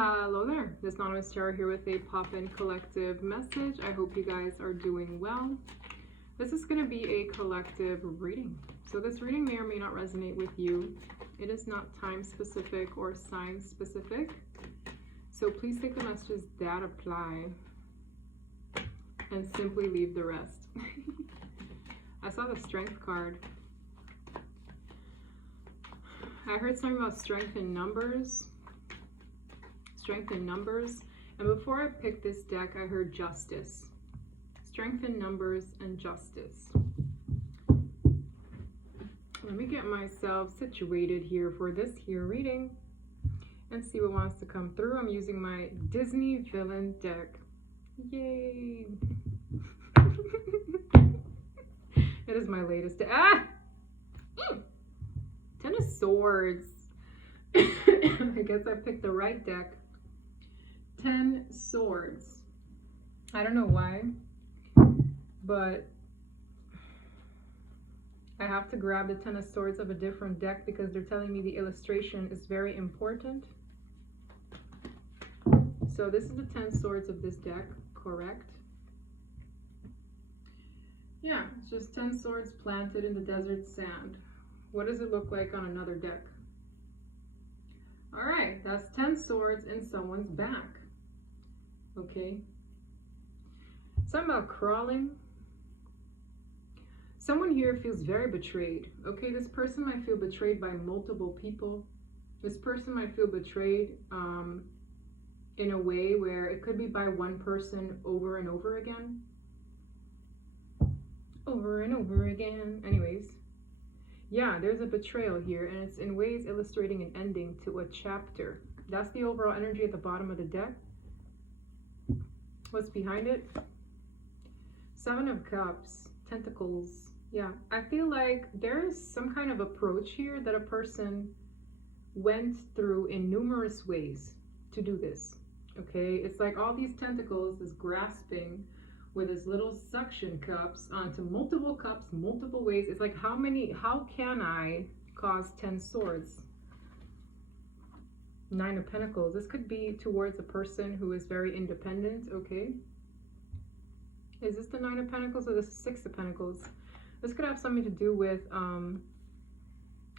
Hello there, this Anonymous Tarot here with a pop-in collective message. I hope you guys are doing well. This is going to be a collective reading. So this reading may or may not resonate with you. It is not time specific or sign specific. So please take the messages that apply and simply leave the rest. I saw the Strength card. I heard something about strength in numbers. Strength in numbers. And before I picked this deck, I heard justice. Strength in numbers and justice. Let me get myself situated here for this here reading and see what wants to come through. I'm using my Disney villain deck. Yay! It is my latest deck. Ah! Ten of Swords. I guess I picked the right deck. 10 Swords. I don't know why, but I have to grab the 10 of Swords of a different deck because they're telling me the illustration is very important. So this is the 10 Swords of this deck, correct? Yeah, it's just 10 swords planted in the desert sand. What does it look like on another deck? All right, that's 10 swords in someone's back. Okay. Something about crawling. Someone here feels very betrayed. Okay, this person might feel betrayed by multiple people. This person might feel betrayed in a way where it could be by one person over and over again. Over and over again. Anyways. Yeah, there's a betrayal here, and it's in ways illustrating an ending to a chapter. That's the overall energy at the bottom of the deck. What's behind it? 7 of Cups, Tentacles. Yeah, I feel like there's some kind of approach here that a person went through in numerous ways to do this. Okay, it's like all these tentacles is grasping with his little suction cups onto multiple cups, multiple ways. It's like how can I cause 10 swords? 9 of Pentacles. This could be towards a person who is very independent, okay? Is this the 9 of Pentacles or the 6 of Pentacles? This could have something to do with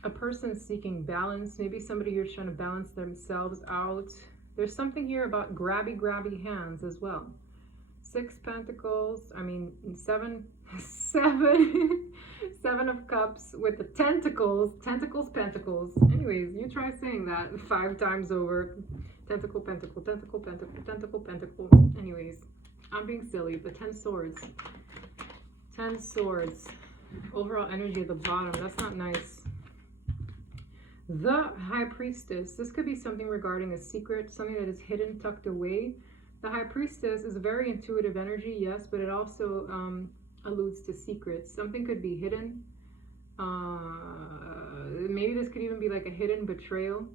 a person seeking balance. Maybe somebody here is trying to balance themselves out. There's something here about grabby hands as well. 6 Pentacles, I mean 7 of Cups with the tentacles, pentacles. Anyways, you try saying that 5 times over. Tentacle, pentacle, tentacle, pentacle, tentacle, pentacle. Anyways, I'm being silly, but 10 swords. 10 swords. Overall energy at the bottom, that's not nice. The High Priestess. This could be something regarding a secret, something that is hidden, tucked away. The High Priestess is a very intuitive energy, yes, but it also alludes to secrets. Something could be hidden. Maybe this could even be like a hidden betrayal,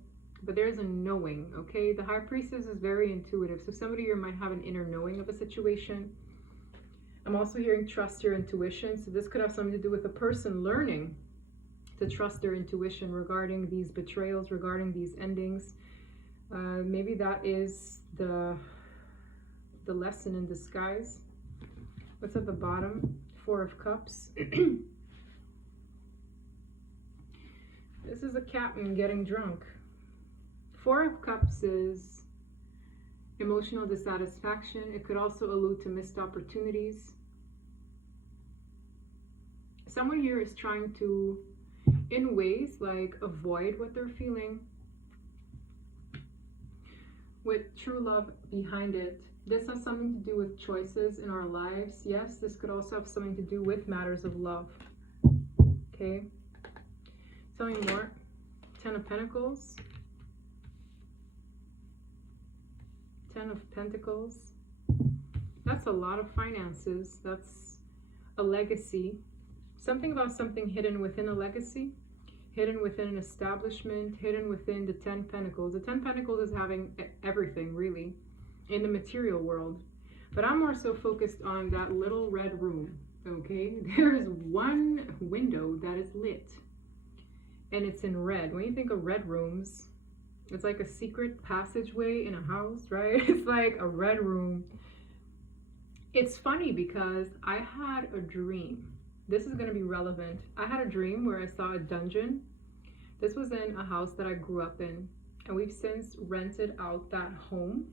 but there's a knowing, okay? The High Priestess is very intuitive, so somebody here might have an inner knowing of a situation. I'm also hearing trust your intuition, so this could have something to do with a person learning to trust their intuition regarding these betrayals, regarding these endings. Maybe that is the lesson in disguise. What's at the bottom? 4 of Cups. This is a captain getting drunk. 4 of Cups is emotional dissatisfaction. It could also allude to missed opportunities. Someone here is trying to, in ways, like avoid what they're feeling with true love behind it. This has something to do with choices in our lives. Yes, this could also have something to do with matters of love. Okay. Tell me more. 10 of Pentacles. 10 of Pentacles. That's a lot of finances. That's a legacy. Something about something hidden within a legacy. Hidden within an establishment. Hidden within the 10 Pentacles. The 10 Pentacles is having everything, really, in the material world, but I'm more so focused on that little red room. Okay, there is one window that is lit and it's in red. When you think of red rooms, It's like a secret passageway in a house, right? It's like a red room. It's funny because I had a dream. This is going to be relevant. I had a dream where I saw a dungeon. This was in a house that I grew up in, and we've since rented out that home.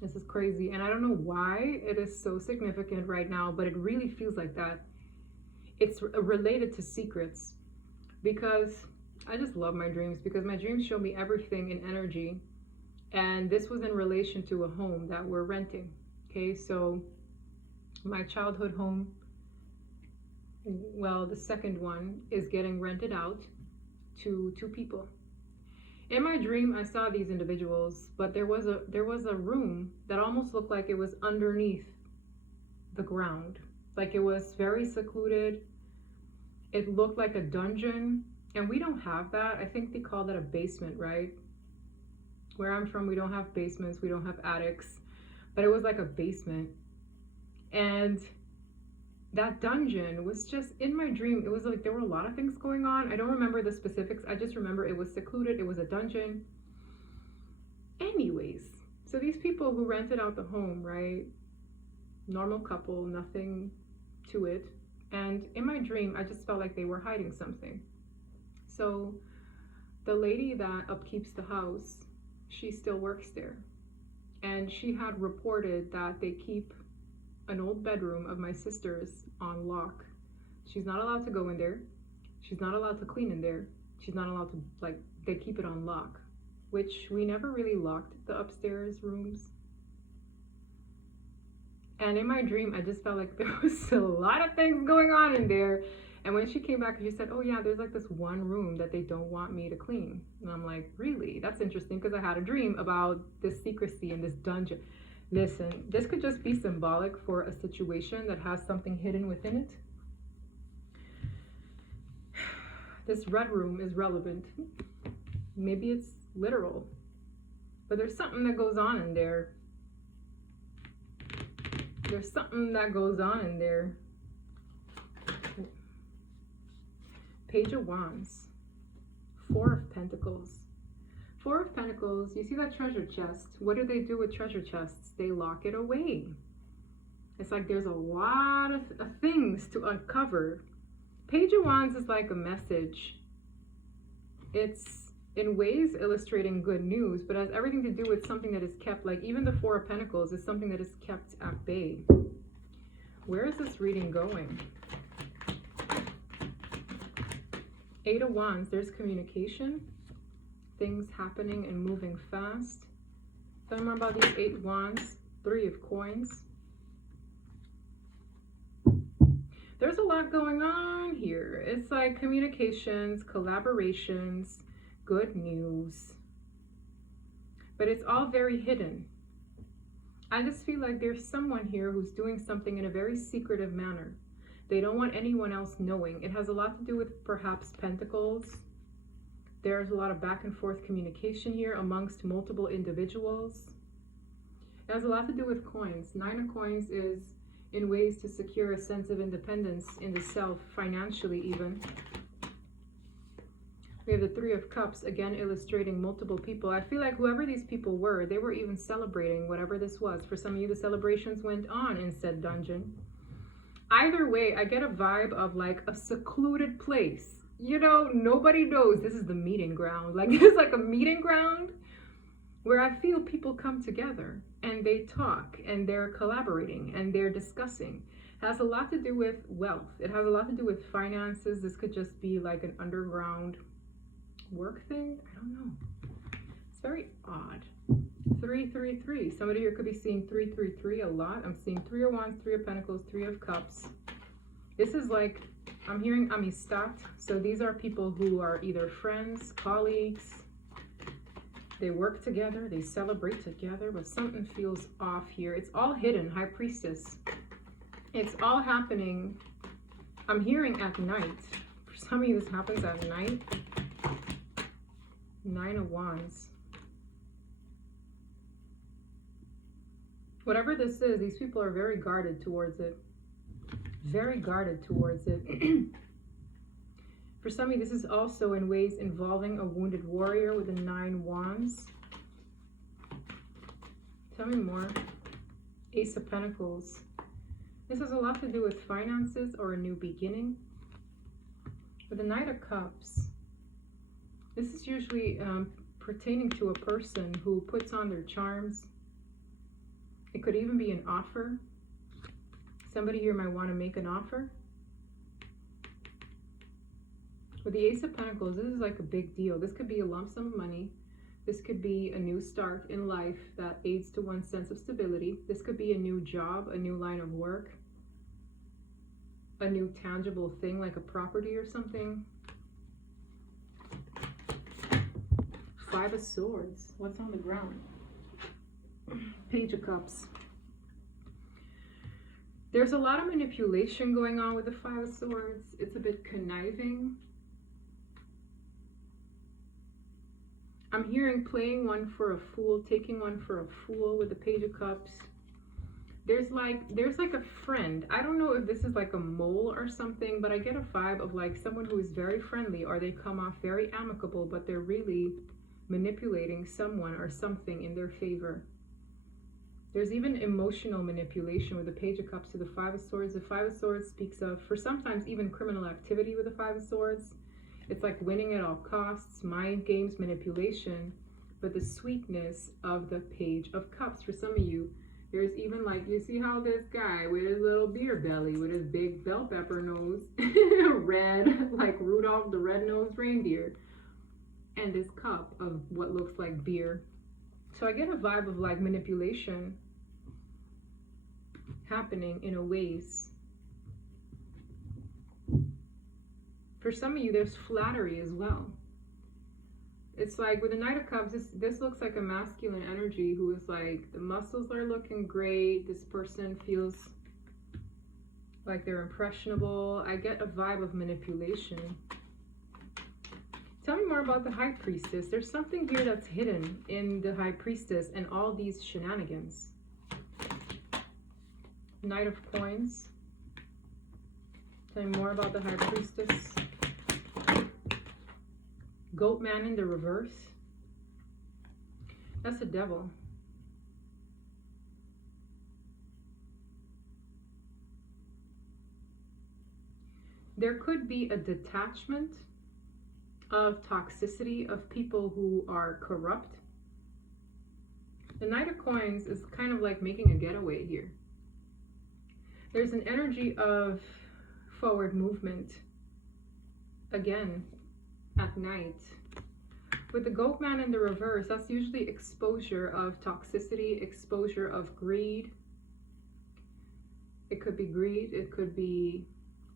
This is crazy, and I don't know why it is so significant right now, but it really feels like that. It's related to secrets, because I just love my dreams, because my dreams show me everything in energy, and this was in relation to a home that we're renting. Okay, so my childhood home, well, the second one, is getting rented out to two people. In my dream, I saw these individuals, but there was a room that almost looked like it was underneath the ground. Like it was very secluded. It looked like a dungeon, and we don't have that. I think they call that a basement, right? Where I'm from, we don't have basements, we don't have attics, but it was like a basement. And that dungeon was just in my dream. It was like there were a lot of things going on. I don't remember the specifics. I just remember it was secluded. It was a dungeon. Anyways, so these people who rented out the home, right? Normal couple, nothing to it. And in my dream, I just felt like they were hiding something. So the lady that upkeeps the house, she still works there. And she had reported that they keep an old bedroom of my sister's on lock. She's not allowed to go in there. She's not allowed to clean in there. She's not allowed to, like, they keep it on lock, which we never really locked the upstairs rooms. And in my dream, I just felt like there was a lot of things going on in there. And when she came back, she said, oh yeah, there's like this one room that they don't want me to clean. And I'm like, really? That's interesting, because I had a dream about this secrecy in this dungeon. Listen, this could just be symbolic for a situation that has something hidden within it. This red room is relevant. Maybe it's literal, but there's something that goes on in there. There's something that goes on in there. Page of Wands, Four of Pentacles. Four of Pentacles, you see that treasure chest. What do they do with treasure chests? They lock it away. It's like there's a lot of things to uncover. Page of Wands is like a message. It's in ways illustrating good news, but has everything to do with something that is kept, like even the Four of Pentacles is something that is kept at bay. Where is this reading going? Eight of Wands, there's communication. Things happening and moving fast. Tell me more about these Eight Wands. Three of Coins. There's a lot going on here. It's like communications, collaborations, good news. But it's all very hidden. I just feel like there's someone here who's doing something in a very secretive manner. They don't want anyone else knowing. It has a lot to do with perhaps Pentacles. There's a lot of back and forth communication here amongst multiple individuals. It has a lot to do with coins. Nine of Coins is in ways to secure a sense of independence in the self, financially even. We have the Three of Cups, again illustrating multiple people. I feel like whoever these people were, they were even celebrating whatever this was. For some of you, the celebrations went on in said dungeon. Either way, I get a vibe of like a secluded place. You know, nobody knows this is the meeting ground. Like there's like a meeting ground where I feel people come together and they talk and they're collaborating and they're discussing. It has a lot to do with wealth. It has a lot to do with finances. This could just be like an underground work thing. I don't know. It's very odd. 333. Somebody here could be seeing 333 a lot. I'm seeing Three of Wands, Three of Pentacles, Three of Cups. This is like, I'm hearing Amistad. So these are people who are either friends, colleagues. They work together, they celebrate together, but something feels off here. It's all hidden, High Priestess. It's all happening, I'm hearing at night. For some of you, this happens at night. Nine of Wands. Whatever this is, these people are very guarded towards it. Very guarded towards it. For some of you, this is also in ways involving a wounded warrior with the 9 wands. Tell me more. Ace of Pentacles. This has a lot to do with finances or a new beginning. With the Knight of Cups, this is usually pertaining to a person who puts on their charms. It could even be an offer. Somebody here might want to make an offer. With the Ace of Pentacles, this is like a big deal. This could be a lump sum of money. This could be a new start in life that aids to one's sense of stability. This could be a new job, a new line of work, a new tangible thing like a property or something. 5 of Swords. What's on the ground? Page of Cups. There's a lot of manipulation going on with the 5 of Swords. It's a bit conniving. I'm hearing playing one for a fool, taking one for a fool with the Page of Cups. There's like a friend. I don't know if this is like a mole or something, but I get a vibe of like someone who is very friendly, or they come off very amicable, but they're really manipulating someone or something in their favor. There's even emotional manipulation with the Page of Cups to the 5 of Swords. The 5 of Swords speaks of, for sometimes, even criminal activity with the 5 of Swords. It's like winning at all costs, mind games, manipulation, but the sweetness of the Page of Cups. For some of you, there's even like, you see how this guy with his little beer belly, with his big bell pepper nose, red, like Rudolph the red-nosed reindeer, and this cup of what looks like beer. So I get a vibe of like manipulation happening in a ways. For some of you, there's flattery as well. It's like with the Knight of Cups, this looks like a masculine energy who is like, the muscles are looking great. This person feels like they're impressionable. I get a vibe of manipulation. Tell me more about the High Priestess. There's something here that's hidden in the High Priestess and all these shenanigans. Knight of Coins. Tell me more about the High Priestess. Goat Man in the reverse. That's the devil. There could be a detachment of toxicity, of people who are corrupt. The Knight of Coins is kind of like making a getaway here. There's an energy of forward movement again at night. With the Goat Man in the reverse, that's usually exposure of toxicity, exposure of greed. It could be greed, it could be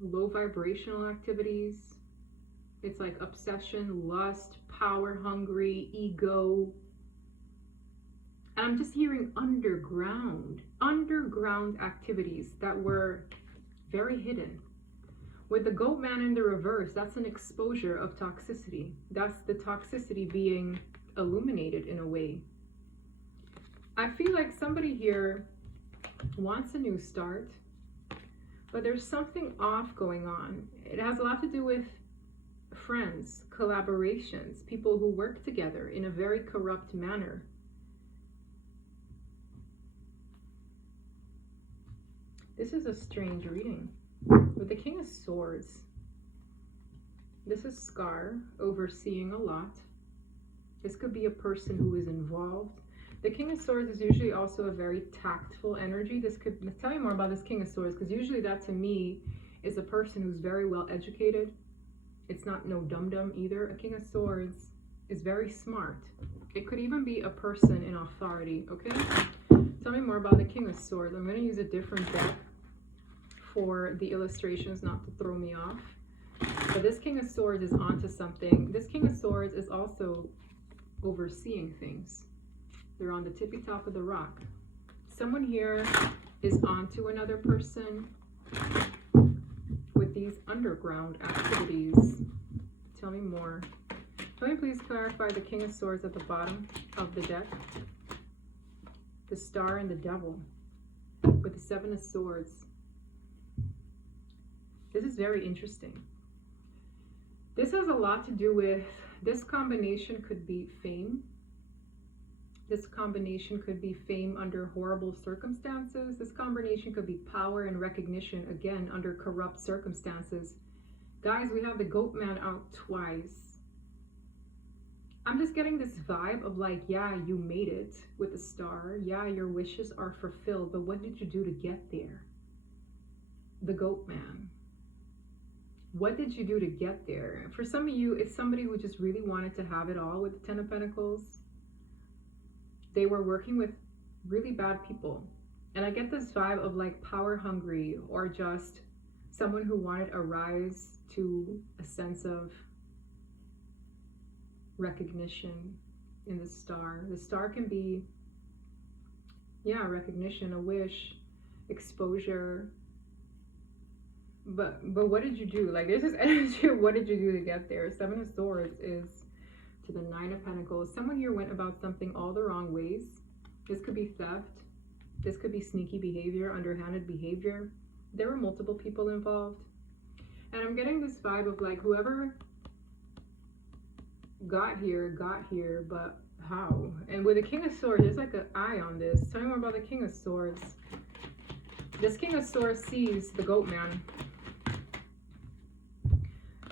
low vibrational activities. It's like obsession, lust, power hungry, ego. And I'm just hearing underground activities that were very hidden. With the Goat Man in the reverse, that's an exposure of toxicity. That's the toxicity being illuminated in a way. I feel like somebody here wants a new start, but there's something off going on. It has a lot to do with friends, collaborations, people who work together in a very corrupt manner. This is a strange reading. With the King of Swords, this is Scar, overseeing a lot. This could be a person who is involved. The King of Swords is usually also a very tactful energy. This could, tell me more about this King of Swords, because usually that to me is a person who's very well educated. It's not no dum-dum either. A King of Swords is very smart. It could even be a person in authority, okay? Tell me more about the King of Swords. I'm going to use a different deck for the illustrations not to throw me off. But this King of Swords is onto something. This King of Swords is also overseeing things. They're on the tippy top of the rock. Someone here is onto another person with these underground activities. Tell me more. Can we please clarify the King of Swords at the bottom of the deck? The Star and the Devil with the 7 of Swords. This is very interesting. This has a lot to do with, this combination could be fame. This combination could be fame under horrible circumstances. This combination could be power and recognition, again, under corrupt circumstances. Guys, we have the Goat Man out twice. I'm just getting this vibe of like, yeah, you made it with the star. Yeah, your wishes are fulfilled, but what did you do to get there? The Goat Man. What did you do to get there? For some of you, it's somebody who just really wanted to have it all with the Ten of Pentacles. They were working with really bad people. And I get this vibe of like power hungry, or just someone who wanted a rise to a sense of recognition in the star. The star can be, yeah, recognition, a wish, exposure. But what did you do? Like, there's this energy of what did you do to get there? Seven of Swords is to the Nine of Pentacles. Someone here went about something all the wrong ways. This could be theft. This could be sneaky behavior, underhanded behavior. There were multiple people involved. And I'm getting this vibe of like, whoever got here, but how? And with the King of Swords, there's like an eye on this. Tell me more about the King of Swords. This King of Swords sees the Goat Man.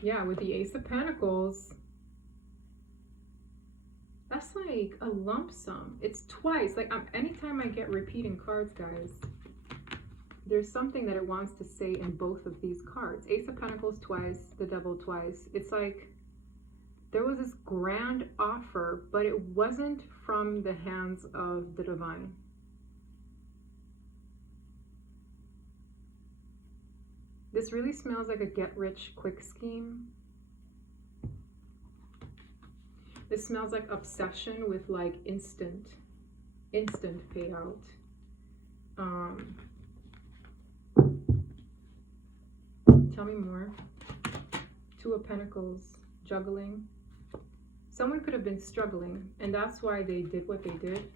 Yeah, with the Ace of Pentacles, that's like a lump sum. It's twice. Like, anytime I get repeating cards, guys, there's something that it wants to say in both of these cards. Ace of Pentacles twice, the Devil twice. It's like there was this grand offer, but it wasn't from the hands of the divine. This really smells like a get-rich-quick scheme. This smells like obsession with like instant payout. Tell me more. Two of Pentacles, juggling. Someone could have been struggling, and that's why they did what they did.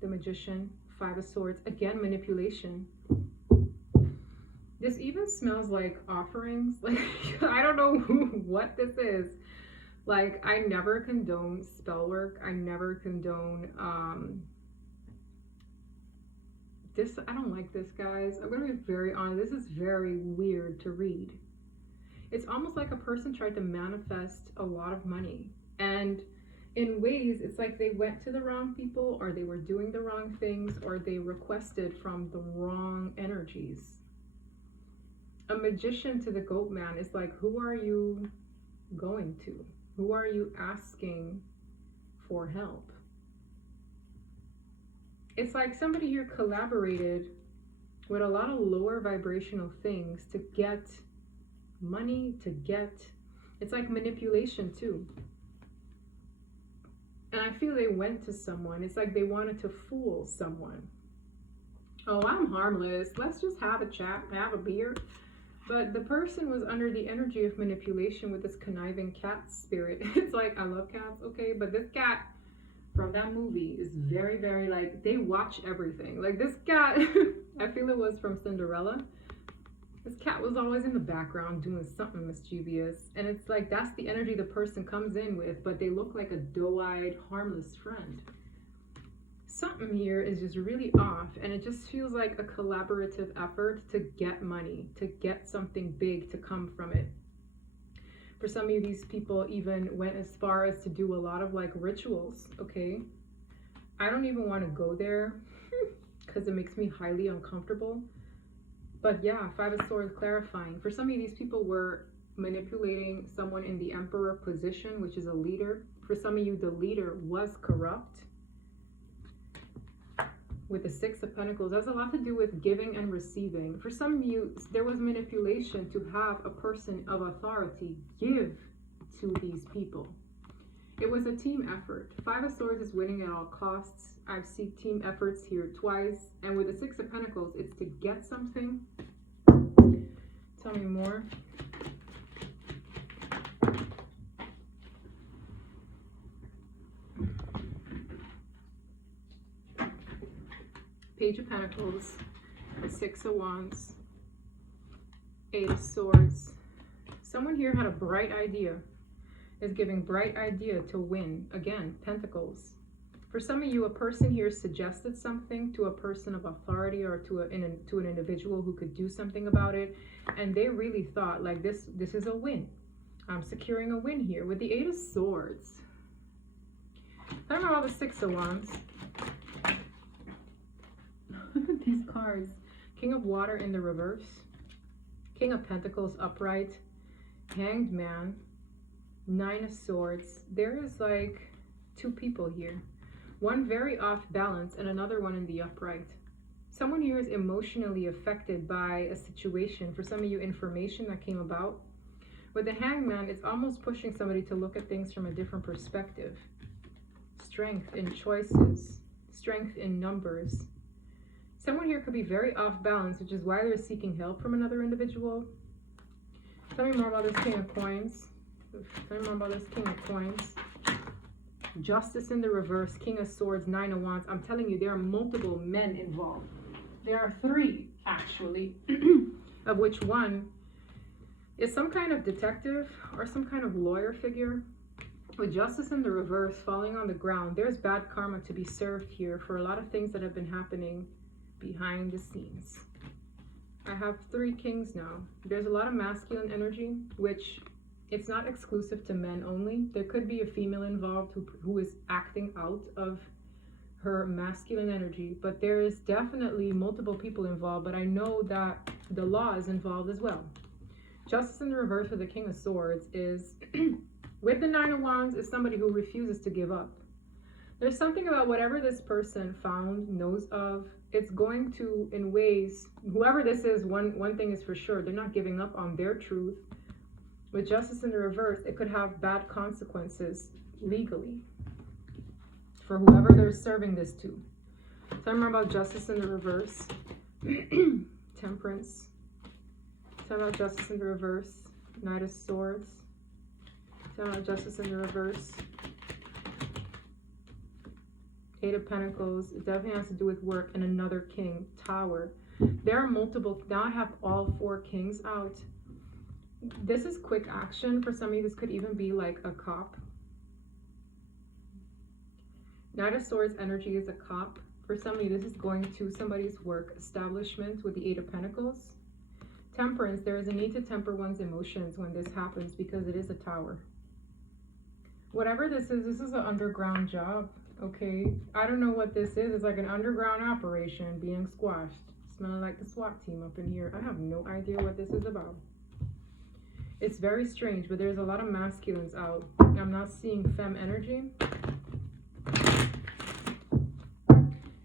The Magician, Five of Swords, again, manipulation. This even smells like offerings. Like, I don't know what this is. Like, I never condone spell work. I never condone this. I don't like this, guys. I'm gonna be very honest. This is very weird to read. It's almost like a person tried to manifest a lot of money, and in ways it's like they went to the wrong people, or they were doing the wrong things, or they requested from the wrong energies. A Magician to the Goat Man is like, who are you going to? Who are you asking for help? It's like somebody here collaborated with a lot of lower vibrational things to get money, to get, it's like manipulation too. And I feel they went to someone. It's like they wanted to fool someone. Oh, I'm harmless. Let's just have a chat, have a beer. But the person was under the energy of manipulation with this conniving cat spirit. It's like, I love cats, okay, but this cat from that movie is very, very like, they watch everything. Like this cat, I feel it was from Cinderella. This cat was always in the background doing something mischievous. And it's like, that's the energy the person comes in with, but they look like a doe-eyed, harmless friend. Something here is just really off, and it just feels like a collaborative effort to get money, to get something big to come from it. For some of you, these people even went as far as to do a lot of like rituals, okay? I don't even want to go there because it makes me highly uncomfortable. But yeah, Five of Swords clarifying. For some of you, these people were manipulating someone in the Emperor position, which is a leader. For some of you, the leader was corrupt. With the Six of Pentacles, that's a lot to do with giving and receiving. For some of you, there was manipulation to have a person of authority give to these people. It was a team effort. Five of Swords is winning at all costs. I've seen team efforts here twice. And with the Six of Pentacles, it's to get something. Tell me more. Page of Pentacles, Six of Wands, Eight of Swords, Someone here had a bright idea, is giving bright idea to win. Again, Pentacles. For some of you, a person here suggested something to a person of authority or to an individual who could do something about it. And they really thought like this is a win. I'm securing a win here with the 8 of Swords. I remember all the 6 of Wands. These cards. King of Water in the reverse. King of Pentacles upright. Hanged Man. 9 of Swords. There is like 2 people here. One very off balance and another one in the upright. Someone here is emotionally affected by a situation. For some of you, information that came about. With the Hanged Man, it's almost pushing somebody to look at things from a different perspective. Strength in choices. Strength in numbers. Someone here could be very off balance, which is why they're seeking help from another individual. Tell me more about this King of Coins. Tell me more about this King of Coins. Justice in the reverse. King of Swords. 9 of Wands. I'm telling you, there are multiple men involved. There are 3, actually, of which one is some kind of detective or some kind of lawyer figure. With Justice in the reverse falling on the ground, there's bad karma to be served here for a lot of things that have been happening behind the scenes. I have 3 kings now. There's a lot of masculine energy, which it's not exclusive to men only. There could be a female involved who is acting out of her masculine energy, but there is definitely multiple people involved, but I know that the law is involved as well. Justice in the reverse for the King of Swords is, with the 9 of Wands, is somebody who refuses to give up. There's something about whatever this person found, knows of, it's going to, in ways, whoever this is, one thing is for sure, they're not giving up on their truth. With Justice in the reverse, it could have bad consequences legally for whoever they're serving this to. Tell me more about Justice in the reverse. Temperance. Tell me about Justice in the reverse. Knight of Swords. Tell me about Justice in the reverse. 8 of Pentacles. It definitely has to do with work. And another king. Tower. There are multiple. Now I have all 4 kings out. This is quick action. For some of you, this could even be like a cop. Knight of Swords energy is a cop. For some of you, this is going to somebody's work establishment with the 8 of Pentacles. Temperance, there is a need to temper one's emotions when this happens because it is a tower. Whatever this is an underground job, okay? I don't know what this is. It's like an underground operation being squashed. Smelling like the SWAT team up in here. I have no idea what this is about. It's very strange, but there's a lot of masculines out. I'm not seeing femme energy.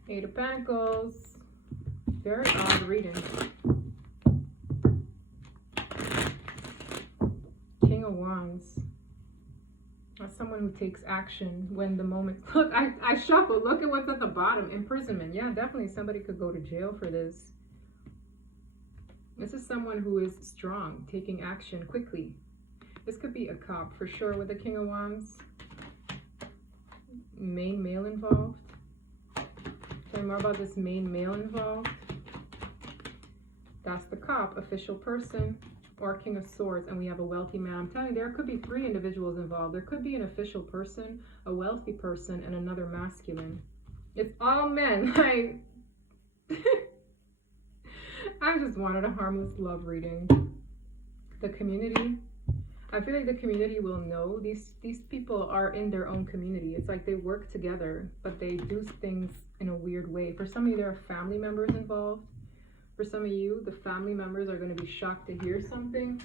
8 of Pentacles. Very odd reading. King of Wands. That's someone who takes action when the moment... Look, I shuffle. Look at what's at the bottom. Imprisonment. Yeah, definitely somebody could go to jail for this. This is someone who is strong, taking action quickly. This could be a cop for sure with the King of Wands. Main male involved. Tell me more about this main male involved. That's the cop, official person, or King of Swords, and we have a wealthy man. I'm telling you, there could be 3 individuals involved. There could be an official person, a wealthy person, and another masculine. It's all men. Like, I just wanted a harmless love reading. The community. I feel like the community will know. These people are in their own community. It's like they work together, but they do things in a weird way. For some of you, there are family members involved. For some of you, the family members are going to be shocked to hear something.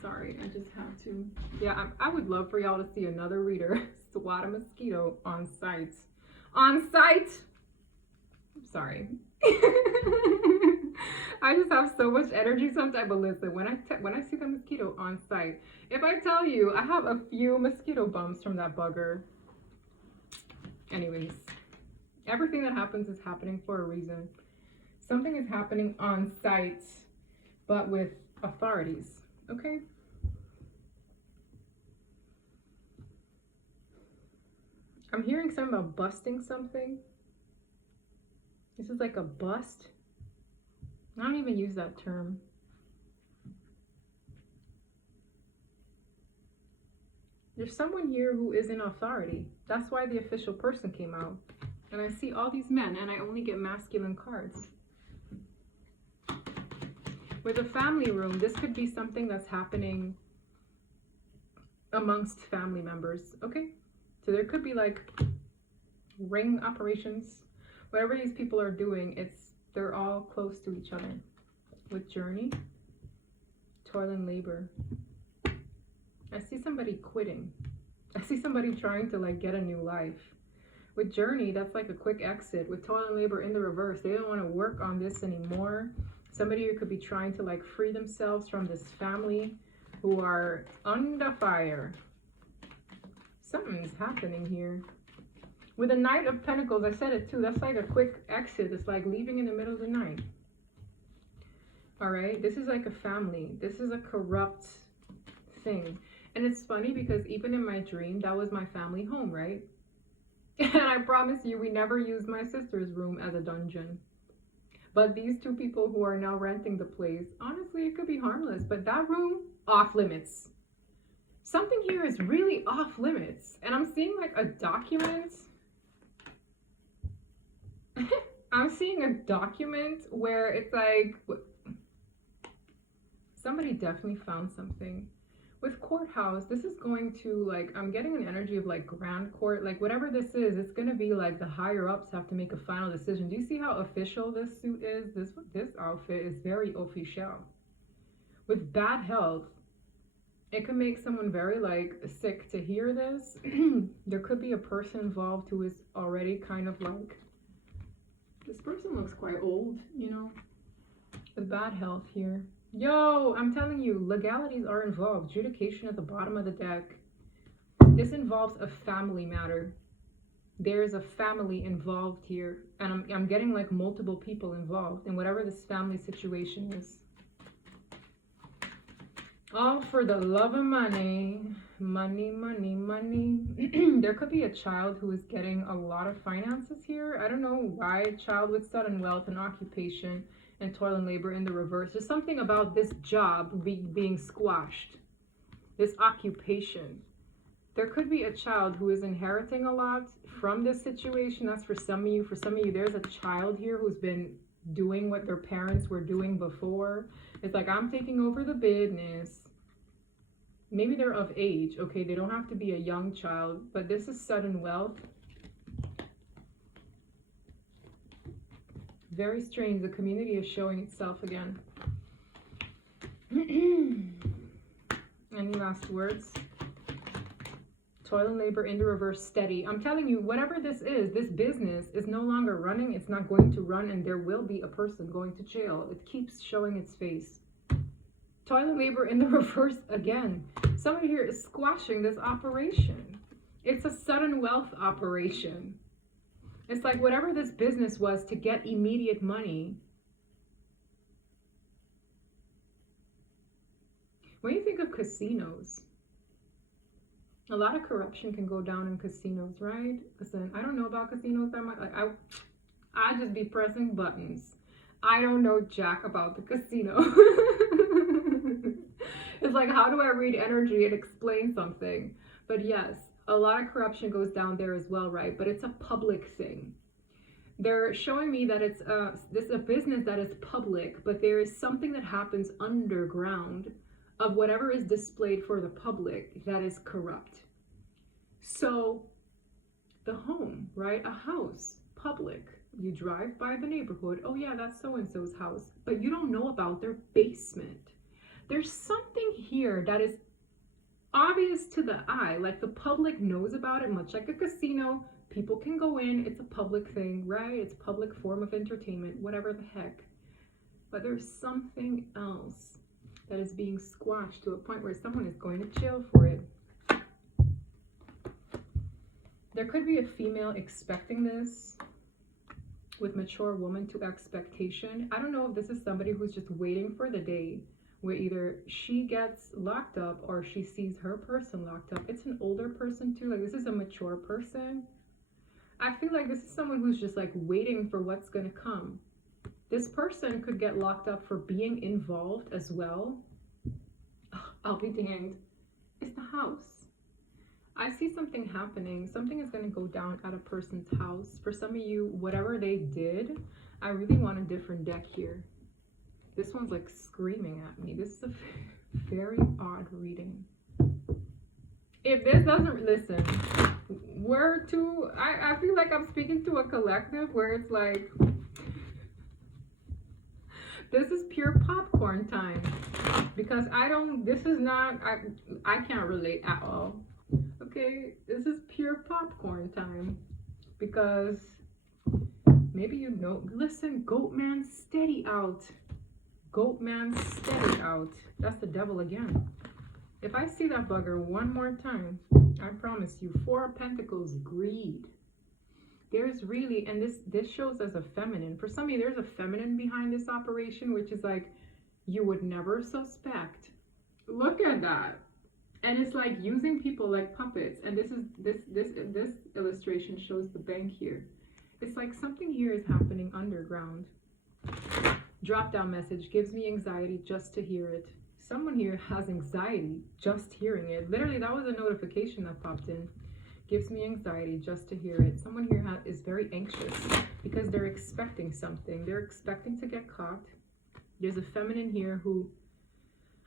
Sorry, I just have to. Yeah, I would love for y'all to see another reader swat a mosquito on site. On site! Sorry. I just have so much energy sometimes, but listen, when I see the mosquito on site, if I tell you, I have a few mosquito bumps from that bugger. Anyways, everything that happens is happening for a reason. Something is happening on site, but with authorities, okay? I'm hearing something about busting something. This is like a bust. I don't even use that term. There's someone here who is in authority. That's why the official person came out. And I see all these men, and I only get masculine cards. With a family room, this could be something that's happening amongst family members, okay? So there could be like ring operations. Whatever these people are doing, they're all close to each other. With journey, toil and labor. I see somebody quitting. I see somebody trying to like get a new life. With journey, that's like a quick exit. With toil and labor in the reverse, they don't want to work on this anymore. Somebody who could be trying to like free themselves from this family who are under fire. Something's happening here. With the Knight of Pentacles, I said it too, that's like a quick exit. It's like leaving in the middle of the night. All right, this is like a family. This is a corrupt thing. And it's funny because even in my dream, that was my family home, right? And I promise you, we never used my sister's room as a dungeon. But these two people who are now renting the place, honestly, it could be harmless. But that room, off limits. Something here is really off limits. And I'm seeing like a document. I'm seeing a document where it's like, somebody definitely found something. With courthouse, this is going to like, I'm getting an energy of like grand court, like whatever this is, it's going to be like the higher ups have to make a final decision. Do you see how official this suit is? This outfit is very official. With bad health, it can make someone very like sick to hear this. There could be a person involved who is already kind of like, this person looks quite old, you know, with bad health here. Yo, I'm telling you, legalities are involved. Adjudication at the bottom of the deck. This involves a family matter. There's a family involved here. And I'm getting like multiple people involved in whatever this family situation is. All for the love of money. Money, money, money. There could be a child who is getting a lot of finances here. I don't know why. A child with sudden wealth and occupation and toil and labor in the reverse. There's something about this job being squashed. This occupation. There could be a child who is inheriting a lot from this situation. That's for some of you. For some of you, there's a child here who's been doing what their parents were doing before. It's like, I'm taking over the business. Maybe they're of age. Okay, they don't have to be a young child, but this is sudden wealth. Very strange. The community is showing itself again. Any last words? Toil and labor in the reverse, steady. I'm telling you, whatever this is, this business is no longer running. It's not going to run, and there will be a person going to jail. It keeps showing its face. Toil and labor in the reverse again. Somebody here is squashing this operation. It's a sudden wealth operation. It's like whatever this business was to get immediate money. When you think of casinos, a lot of corruption can go down in casinos, right? Listen, I don't know about casinos that much. Like I just be pressing buttons. I don't know jack about the casino. It's like, how do I read energy and explain something? But yes, a lot of corruption goes down there as well, right? But it's a public thing. They're showing me that this is a business that is public, but there is something that happens underground of whatever is displayed for the public that is corrupt. So the home, right? A house, public. You drive by the neighborhood. Oh yeah, that's so-and-so's house. But you don't know about their basement. There's something here that is obvious to the eye, like the public knows about it, much like a casino. People can go in, it's a public thing, right? It's a public form of entertainment, whatever the heck. But there's something else that is being squashed to a point where someone is going to jail for it. There could be a female expecting this with mature woman to expectation. I don't know if this is somebody who's just waiting for the day where either she gets locked up or she sees her person locked up. It's an older person too. Like, this is a mature person. I feel like this is someone who's just like waiting for what's going to come. This person could get locked up for being involved as well. I'll be danged. It's the house. I see something happening. Something is going to go down at a person's house. For some of you, whatever they did, I really want a different deck here. This one's like screaming at me. This is a very odd reading. If this doesn't, listen, I feel like I'm speaking to a collective where it's like, this is pure popcorn time. Because I can't relate at all. Okay, this is pure popcorn time. Because maybe you know, listen, goat man steady out. Goat man steady out. That's the devil again. If I see that bugger one more time, I promise you, 4 of Pentacles, greed. There's really, and this shows as a feminine. For some of you, there's a feminine behind this operation, which is like, you would never suspect. Look at that. And it's like using people like puppets. And this illustration shows the bank here. It's like something here is happening underground. Drop down message gives me anxiety just to hear it. Someone here has anxiety just hearing it. Literally, that was a notification that popped in. Gives me anxiety just to hear it. Someone here is very anxious because they're expecting something. They're expecting to get caught. There's a feminine here who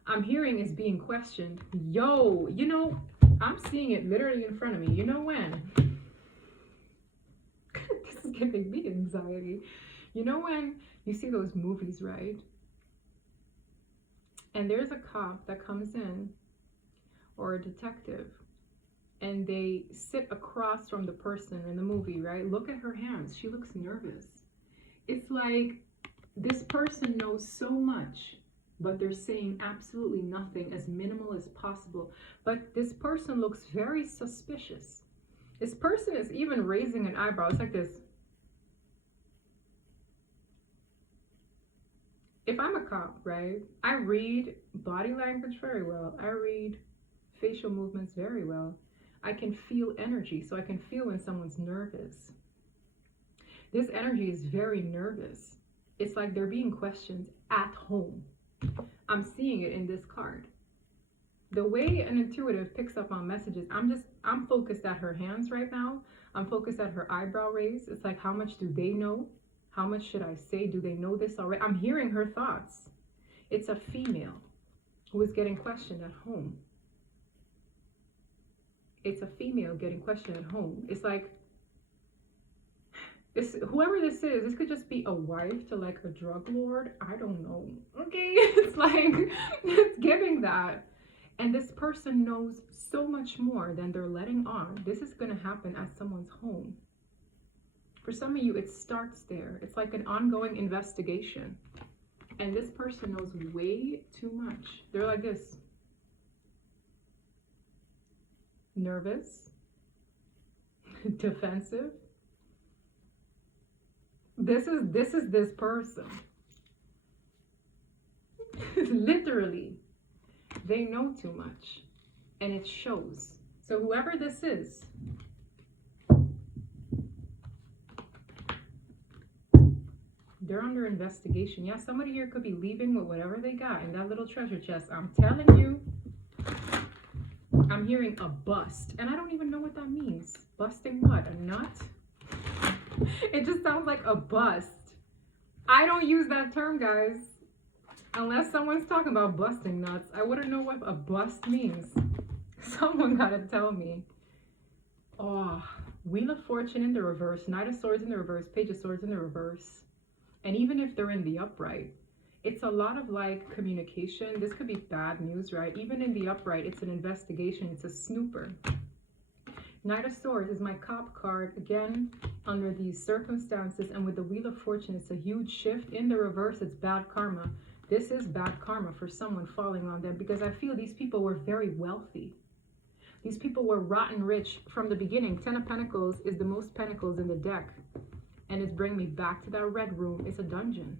I'm hearing is being questioned. Yo, you know, I'm seeing it literally in front of me. You know when? This is giving me anxiety. You know when you see those movies, right? And there's a cop that comes in, or a detective, and they sit across from the person in the movie, right? Look at her hands. She looks nervous. It's like this person knows so much, but they're saying absolutely nothing, as minimal as possible. But this person looks very suspicious. This person is even raising an eyebrow. It's like this. If I'm a cop, right, I read body language very well. I read facial movements very well. I can feel energy, so I can feel when someone's nervous. This energy is very nervous. It's like they're being questioned at home. I'm seeing it in this card. The way an intuitive picks up on messages, I'm focused at her hands right now. I'm focused at her eyebrow raise. It's like, how much do they know? How much should I say? Do they know this already? I'm hearing her thoughts. It's a female who is getting questioned at home. It's a female getting questioned at home. It's like, whoever this is, this could just be a wife to like a drug lord. I don't know. Okay, it's like, it's giving that. And this person knows so much more than they're letting on. This is going to happen at someone's home. For some of you, it starts there. It's like an ongoing investigation. And this person knows way too much. They're like this. Nervous. Defensive. This is this person. Literally. They know too much. And it shows. So whoever this is, they're under investigation. Yeah, somebody here could be leaving with whatever they got in that little treasure chest. I'm telling you, I'm hearing a bust. And I don't even know what that means. Busting what? A nut? It just sounds like a bust. I don't use that term, guys. Unless someone's talking about busting nuts. I wouldn't know what a bust means. Someone gotta tell me. Oh, Wheel of Fortune in the reverse. Knight of Swords in the reverse. Page of Swords in the reverse. And even if they're in the upright, it's a lot of like communication. This could be bad news, right? Even in the upright, it's an investigation. It's a snooper. Knight of Swords is my cop card. Again, under these circumstances and with the Wheel of Fortune, it's a huge shift. In the reverse, it's bad karma. This is bad karma for someone falling on them because I feel these people were very wealthy. These people were rotten rich from the beginning. 10 of Pentacles is the most pentacles in the deck. And it's bringing me back to that red room. It's a dungeon.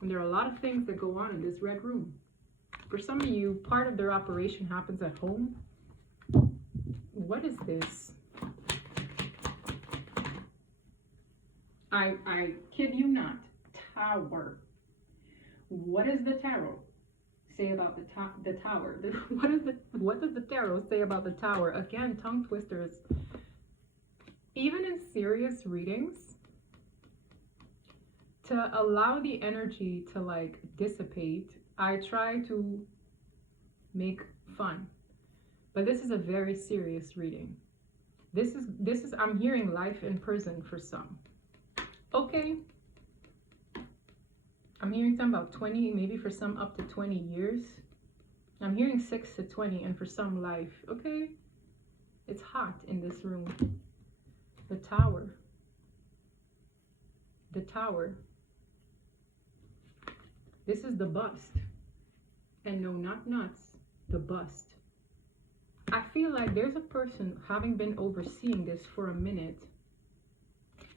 And there are a lot of things that go on in this red room. For some of you, part of their operation happens at home. What is this? I kid you not. Tower. What does the tarot say about the tower? What does the tarot say about the tower? Again, tongue twisters. Even in serious readings, to allow the energy to like dissipate, I try to make fun. But this is a very serious reading. This is I'm hearing life in prison for some. Okay. I'm hearing something about 20, maybe for some up to 20 years. I'm hearing 6 to 20 and for some life. Okay. It's hot in this room. The tower. The tower. This is the bust. And no, not nuts. The bust. I feel like there's a person having been overseeing this for a minute.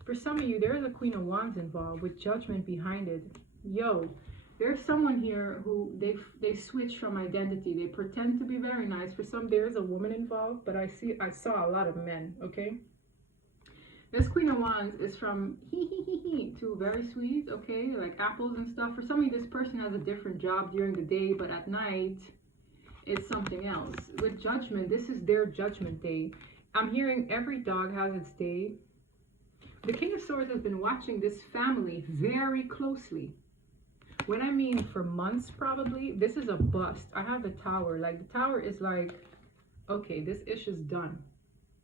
For some of you, there is a Queen of Wands involved with judgment behind it. Yo, there's someone here who they switch from identity. They pretend to be very nice. For some, there is a woman involved, but I saw a lot of men, okay? This Queen of Wands is from to very sweet, okay? Like apples and stuff. For some of you, this person has a different job during the day, but at night, it's something else. With judgment, this is their judgment day. I'm hearing every dog has its day. The King of Swords has been watching this family very closely. When I mean for months probably, this is a bust. I have the tower. Like the tower is like, okay, this issue's done.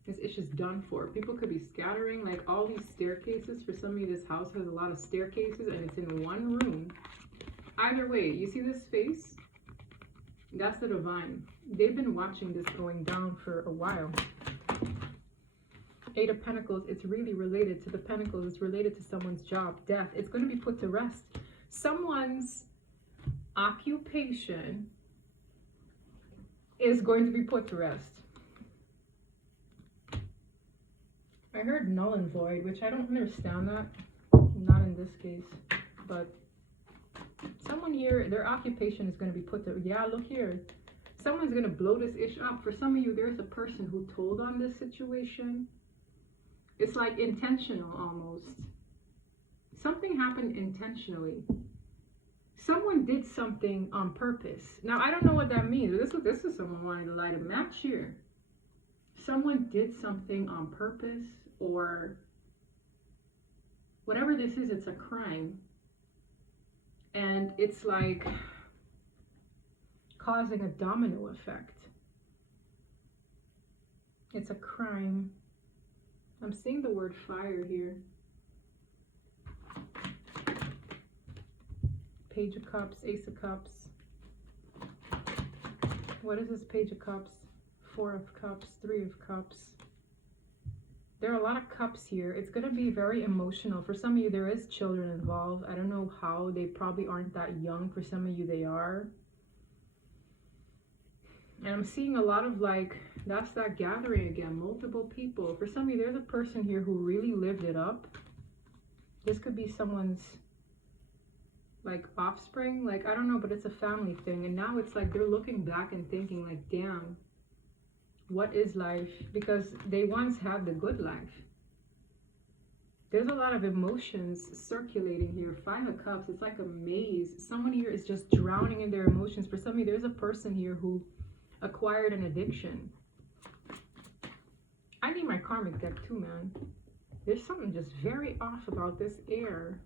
This issue's done for. People could be scattering like all these staircases. For some of you, this house has a lot of staircases and it's in one room. Either way, you see this face? That's the divine. They've been watching this going down for a while. 8 of Pentacles, it's really related to the Pentacles. It's related to someone's job, death. It's going to be put to rest. Someone's occupation is going to be put to rest. I heard null and void, which I don't understand that. Not in this case. But someone here, their occupation is going to be put to... Yeah, look here. Someone's going to blow this ish up. For some of you, there's a person who told on this situation. It's like intentional almost. Something happened intentionally. Someone did something on purpose. Now, I don't know what that means. This is someone wanting to light a match here. Someone did something on purpose or whatever this is, it's a crime. And it's like causing a domino effect. It's a crime. I'm seeing the word fire here. Page of Cups, Ace of Cups. What is this Page of Cups? 4 of Cups, 3 of Cups. There are a lot of cups here. It's going to be very emotional. For some of you, there is children involved. I don't know how. They probably aren't that young. For some of you, they are. And I'm seeing a lot of like, that's that gathering again. Multiple people. For some of you, there's a person here who really lived it up. This could be someone's like offspring. Like, I don't know, but it's a family thing. And now it's like they're looking back and thinking like, damn. What is life? Because they once had the good life. There's a lot of emotions circulating here. 5 of Cups, it's like a maze. Someone here is just drowning in their emotions. For some of you, there's a person here who acquired an addiction. I need my karmic deck too, man. There's something just very off about this air.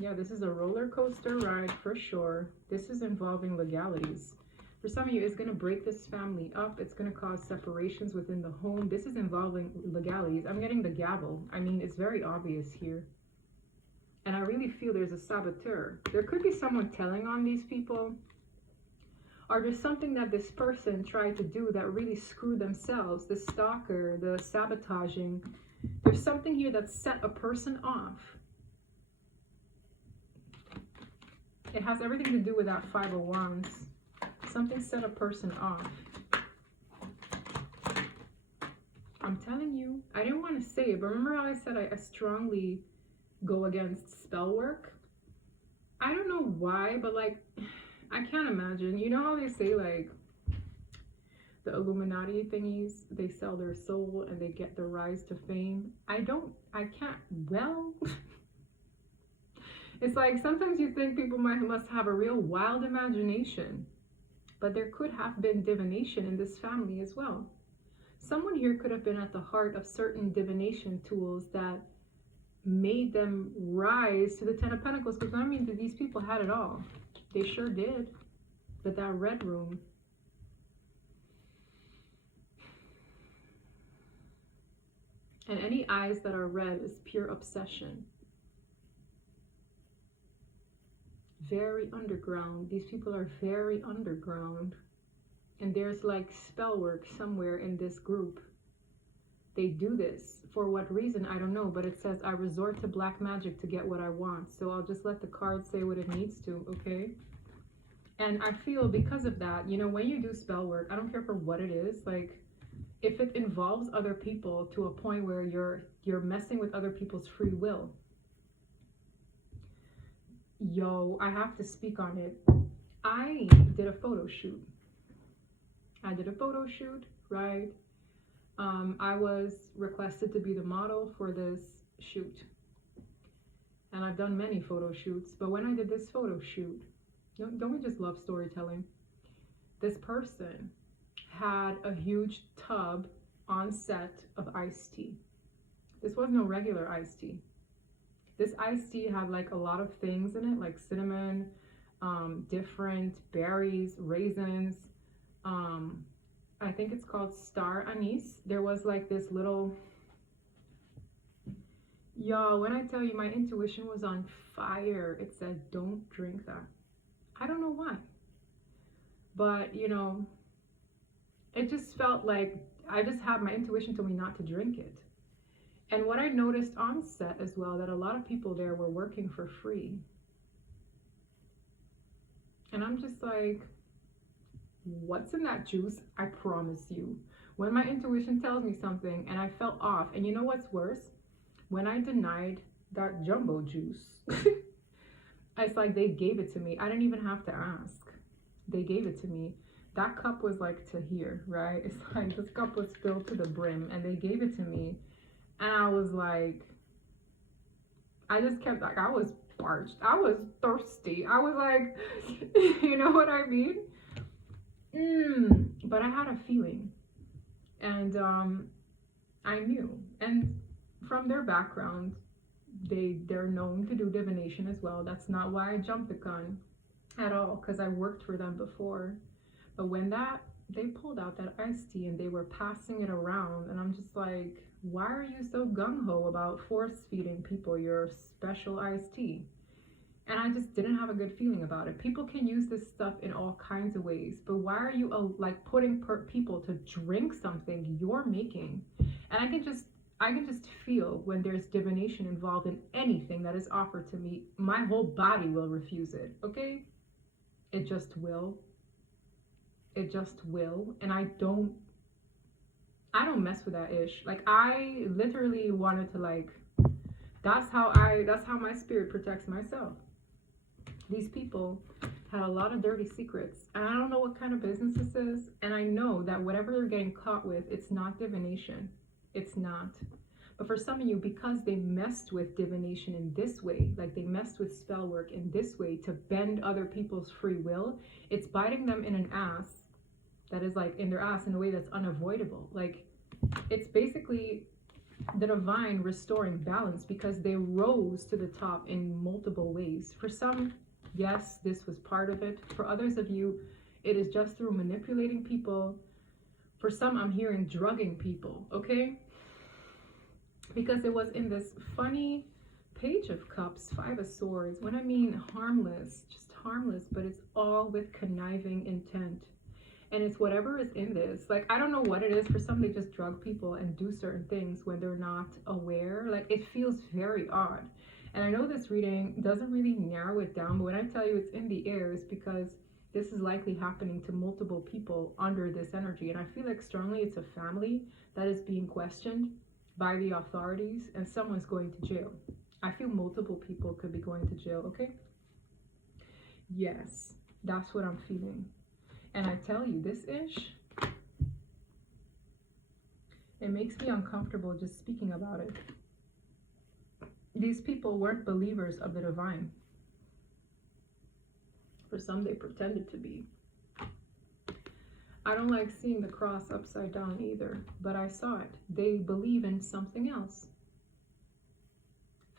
Yeah, this is a roller coaster ride for sure. This is involving legalities. For some of you, it's going to break this family up. It's going to cause separations within the home. This is involving legalities. I'm getting the gavel. I mean, it's very obvious here. And I really feel there's a saboteur. There could be someone telling on these people. Or there's something that this person tried to do that really screwed themselves. The stalker, the sabotaging. There's something here that set a person off. It has everything to do with that 5 of Wands. Something set a person off. I'm telling you, I didn't want to say it, but remember how I said I strongly go against spell work? I don't know why, but like, I can't imagine. You know how they say like the Illuminati thingies, they sell their soul and they get the rise to fame? I can't, well, It's like sometimes you think people must have a real wild imagination, but there could have been divination in this family as well. Someone here could have been at the heart of certain divination tools that made them rise to the Ten of Pentacles. Because I mean, these people had it all. They sure did. But that red room. And any eyes that are red is pure obsession. Very underground. These people are very underground. And there's like spell work somewhere in this group. They do this. For what reason, I don't know. But it says, I resort to black magic to get what I want. So I'll just let the card say what it needs to, okay? And I feel because of that, you know, when you do spell work, I don't care for what it is. Like, if it involves other people to a point where you're messing with other people's free will. Yo, I have to speak on it. I did a photo shoot. Right? I was requested to be the model for this shoot. And I've done many photo shoots, but when I did this photo shoot, don't we just love storytelling? This person had a huge tub on set of iced tea. This was no regular iced tea. This iced tea had like a lot of things in it, like cinnamon, different berries, raisins, I think it's called star anise. There was like this little, y'all, when I tell you my intuition was on fire, it said, don't drink that. I don't know why, but you know, it just felt like I just had my intuition told me not to drink it. And what I noticed on set as well, that a lot of people there were working for free. And I'm just like, what's in that juice? I promise you. When my intuition tells me something and I felt off, and you know what's worse? When I denied that jumbo juice, it's like they gave it to me. I didn't even have to ask. They gave it to me. That cup was like to here, right? It's like this cup was filled to the brim and they gave it to me. And I was like, I just kept like, I was parched. I was thirsty. I was like, you know what I mean? But I had a feeling. And I knew. And from their background, they're known to do divination as well. That's not why I jumped the gun at all, because I worked for them before. But when they pulled out that iced tea and they were passing it around, and I'm just like, why are you so gung-ho about force feeding people your special iced tea? And I just didn't have a good feeling about it. People can use this stuff in all kinds of ways, but why are you like putting people to drink something you're making? And I can just feel when there's divination involved in anything that is offered to me, my whole body will refuse it, okay? It just will. It just will. And I don't mess with that ish. Like, I literally wanted to, like, that's how my spirit protects myself. These people had a lot of dirty secrets, and I don't know what kind of business this is, and I know that whatever they're getting caught with, it's not divination. It's not. But for some of you, because they messed with divination in this way, like they messed with spell work in this way to bend other people's free will, it's biting them in an ass that is like in their ass in a way that's unavoidable. Like, it's basically the divine restoring balance because they rose to the top in multiple ways. For some, yes, this was part of it. For others of you, it is just through manipulating people. For some, I'm hearing drugging people, okay? Because it was in this funny Page of Cups, Five of Swords. When I mean harmless, just harmless, but it's all with conniving intent. And it's whatever is in this. Like, I don't know what it is. For some, they just drug people and do certain things when they're not aware. Like, it feels very odd. And I know this reading doesn't really narrow it down, but when I tell you it's in the air, it's because this is likely happening to multiple people under this energy. And I feel like strongly it's a family that is being questioned by the authorities and someone's going to jail. I feel multiple people could be going to jail, okay? Yes, that's what I'm feeling. And I tell you, this ish, it makes me uncomfortable just speaking about it. These people weren't believers of the divine. For some, they pretended to be. I don't like seeing the cross upside down either, but I saw it. They believe in something else.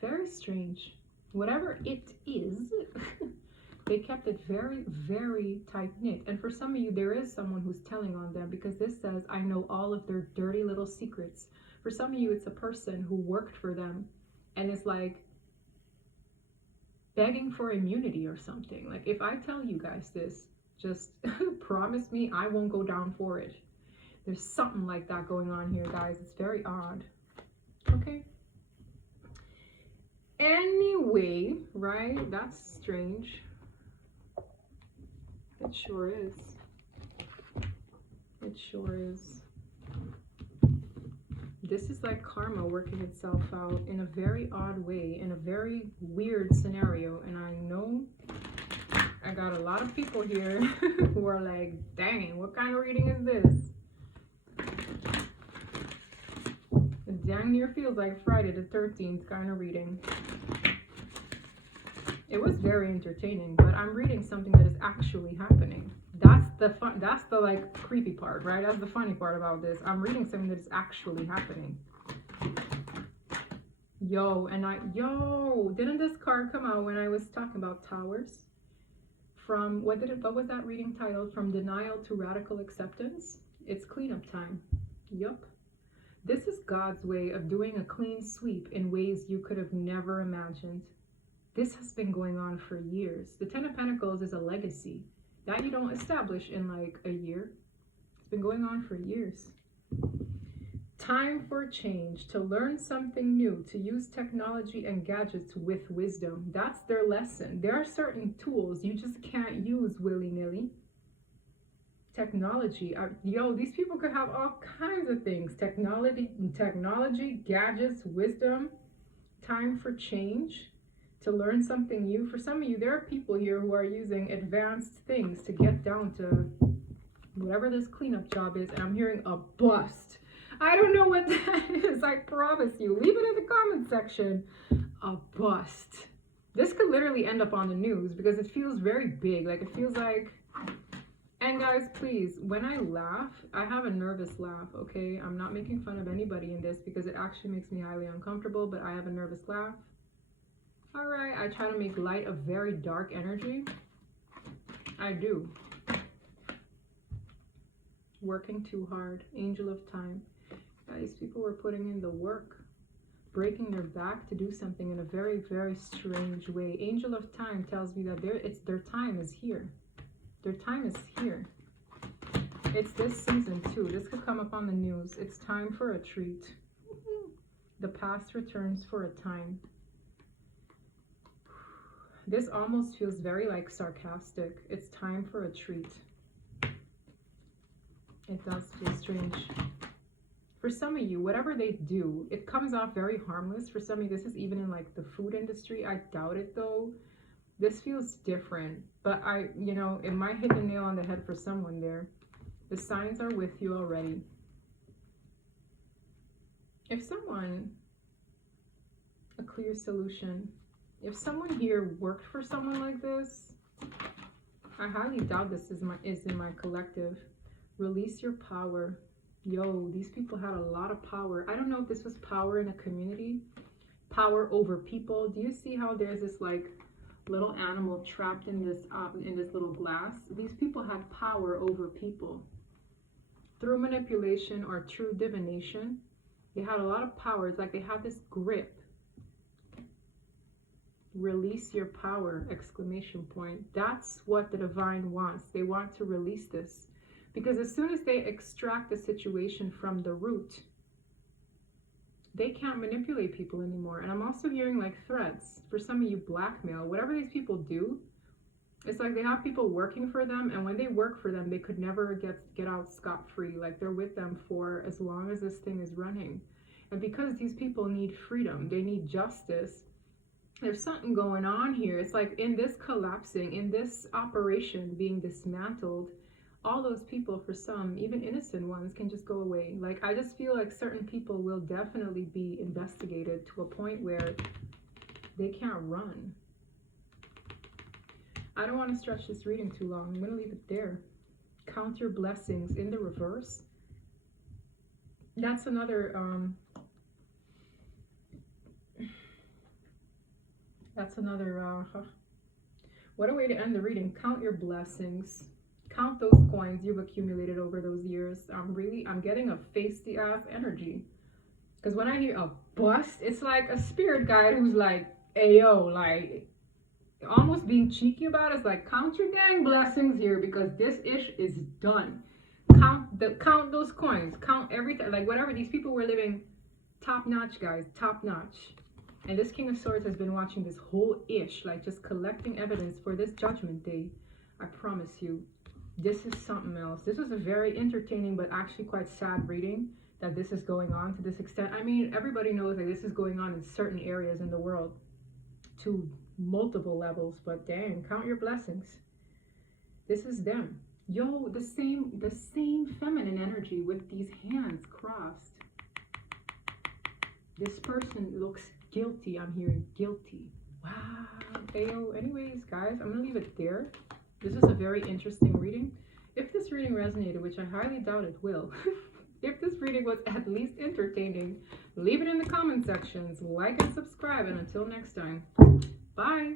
Very strange. Whatever it is, they kept it very, very tight-knit. And for some of you, there is someone who's telling on them, because this says, I know all of their dirty little secrets. For some of you, it's a person who worked for them and is like begging for immunity or something. Like, if I tell you guys this, just promise me I won't go down for it. There's something like that going on here, guys. It's very odd. Okay. Anyway, right? That's strange. It sure is. It sure is. This is like karma working itself out in a very odd way, in a very weird scenario. And I know I got a lot of people here who are like, dang, what kind of reading is this? It dang near feels like Friday the 13th kind of reading. It was very entertaining, but I'm reading something that is actually happening. That's the fun, that's the like creepy part, right? That's the funny part about this. I'm reading something that is actually happening. Yo, didn't this card come out when I was talking about towers? From, what was that reading titled? From Denial to Radical Acceptance? It's cleanup time. Yup. This is God's way of doing a clean sweep in ways you could have never imagined. This has been going on for years. The Ten of Pentacles is a legacy that you don't establish in like a year. It's been going on for years. Time for change, to learn something new, to use technology and gadgets with wisdom. That's their lesson. There are certain tools you just can't use willy-nilly. Technology, these people could have all kinds of things. Technology, gadgets, wisdom. Time for change, to learn something new. For some of you, there are people here who are using advanced things to get down to whatever this cleanup job is. And I'm hearing a bust. I don't know what that is, I promise you. Leave it in the comment section. A bust. This could literally end up on the news because it feels very big. Like, it feels like... And guys, please, when I laugh, I have a nervous laugh, okay? I'm not making fun of anybody in this because it actually makes me highly uncomfortable, but I have a nervous laugh. All right, I try to make light of very dark energy. I do. Working too hard. Angel of time. Guys, people were putting in the work, breaking their back to do something in a very, very strange way. Angel of time tells me that their time is here. Their time is here. It's this season too. This could come up on the news. It's time for a treat. The past returns for a time. This almost feels very like sarcastic. It's time for a treat. It does feel strange. For some of you, whatever they do, it comes off very harmless. For some of you, this is even in like the food industry. I doubt it though. This feels different, but it might hit the nail on the head for someone there. The signs are with you already. If someone, a clear solution. If someone here worked for someone like this, I highly doubt this is in my collective. Release your power. Yo, these people had a lot of power. I don't know if this was power in a community, power over people. Do you see how there's this like little animal trapped in this little glass? These people had power over people through manipulation or true divination. They had a lot of power. It's like they had this grip. Release your power, exclamation point. That's what the divine wants. They want to release this. Because as soon as they extract the situation from the root, they can't manipulate people anymore. And I'm also hearing like threats. For some of you, blackmail. Whatever these people do, it's like they have people working for them. And when they work for them, they could never get out scot-free. Like they're with them for as long as this thing is running. And because these people need freedom, they need justice. There's something going on here. It's like in this collapsing, in this operation being dismantled, all those people, for some, even innocent ones, can just go away. Like, I just feel like certain people will definitely be investigated to a point where they can't run. I don't want to stretch this reading too long. I'm going to leave it there. Count your blessings in the reverse. That's another, what a way to end the reading. Count your blessings. Count those coins you've accumulated over those years. I'm getting a face the ass energy. Because when I hear a bust, it's like a spirit guide who's like, ayo, like, almost being cheeky about it. It's like, count your dang blessings here because this ish is done. Count those coins. Count everything. Like, whatever. These people were living top notch, guys. Top notch. And this King of Swords has been watching this whole ish, like just collecting evidence for this judgment day. I promise you, this is something else. This was a very entertaining but actually quite sad reading that this is going on to this extent. I mean, everybody knows that this is going on in certain areas in the world to multiple levels, but dang, count your blessings. This is them. Yo, the same feminine energy with these hands crossed. This person looks guilty. I'm hearing guilty. Wow. Ayo. Anyways, guys, I'm gonna leave it there. This is a very interesting reading. If this reading resonated, which I highly doubt it will, if this reading was at least entertaining, leave it in the comment sections, like and subscribe, and until next time, bye.